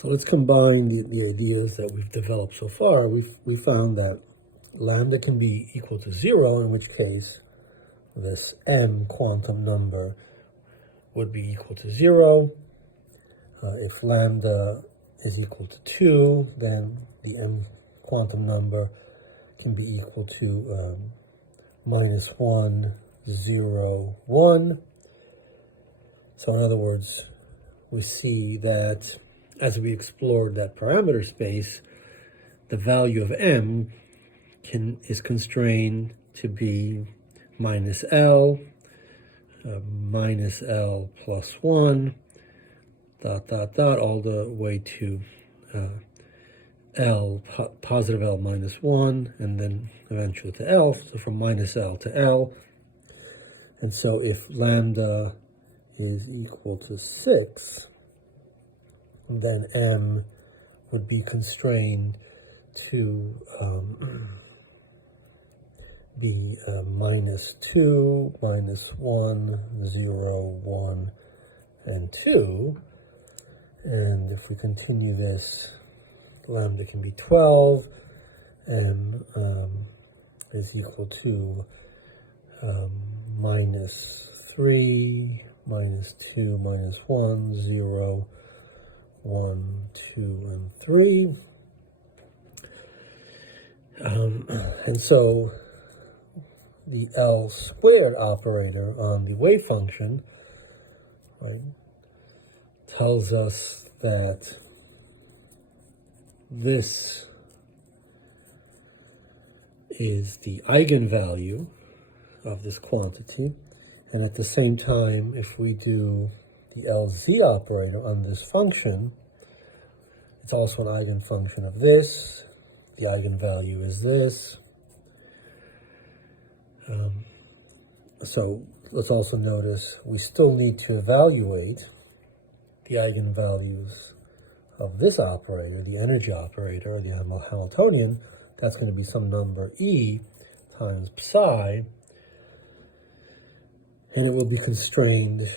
So let's combine the ideas that we've developed so far. We found that lambda can be equal to 0, in which case this m quantum number would be equal to 0. If lambda is equal to 2, then the m quantum number can be equal to minus 1, 0, 1. So in other words, we see that as we explored that parameter space, the value of m is constrained to be minus L plus 1, all the way to L, positive L minus 1, and then eventually to L, so from minus L to L. And so if lambda is equal to 6, then m would be constrained to be minus 2, minus 1, 0, 1, and 2. And if we continue this, lambda can be 12, m is equal to minus 3, minus 2, minus 1, 0, 1, 2, and 3. And so the L squared operator on the wave function, right, tells us that this is the eigenvalue of this quantity. And at the same time, if we do the LZ operator on this function, it's also an eigenfunction of this. The eigenvalue is this. So let's also notice we still need to evaluate the eigenvalues of this operator, the energy operator, or the Hamiltonian. That's going to be some number E times psi, and it will be constrained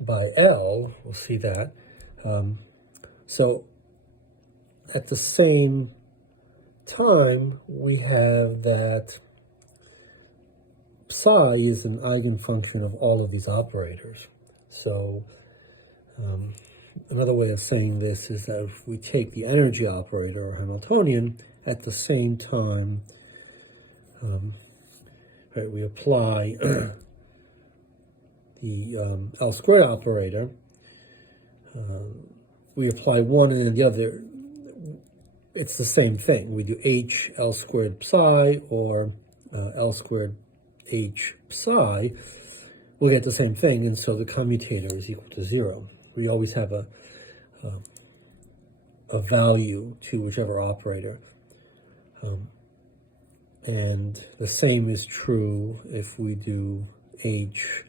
by L. We'll see that. So at the same time, we have that psi is an eigenfunction of all of these operators. So another way of saying this is that if we take the energy operator, or Hamiltonian, at the same time, right, we apply the L squared operator, we apply one and then the other, it's the same thing. We do H L squared psi or L squared H psi, we'll get the same thing, and so the commutator is equal to 0. We always have a value to whichever operator. And the same is true if we do H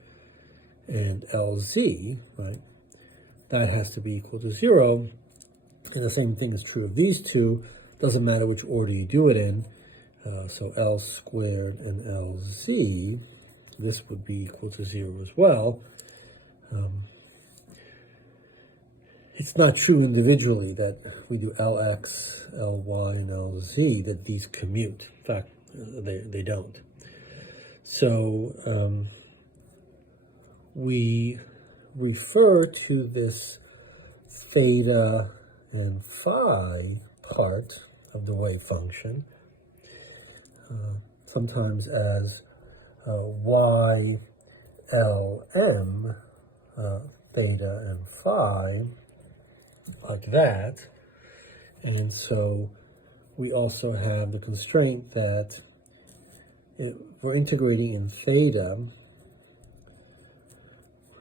and LZ, right? That has to be equal to 0. And the same thing is true of these two. Doesn't matter which order you do it in. So L squared and LZ, this would be equal to 0 as well. It's not true individually that we do Lx, Ly, and Lz, that these commute. In fact, they don't. So we refer to this theta and phi part of the wave function sometimes as y, L, m, theta and phi, like that. And so we also have the constraint that we're integrating in theta.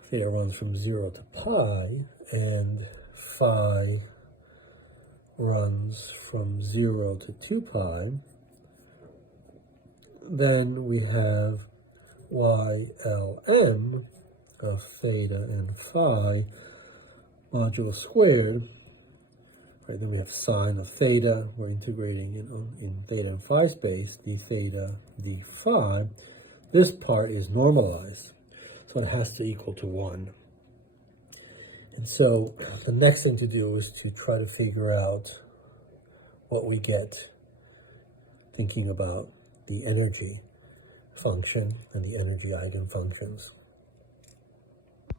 Theta runs from 0 to pi, and phi runs from 0 to 2 pi. Then we have y, L, m of theta and phi modulo squared. Right, then we have sine of theta. We're integrating in theta and phi space, d theta, d phi. This part is normalized, so it has to equal to 1. And so the next thing to do is to try to figure out what we get thinking about the energy function and the energy eigenfunctions.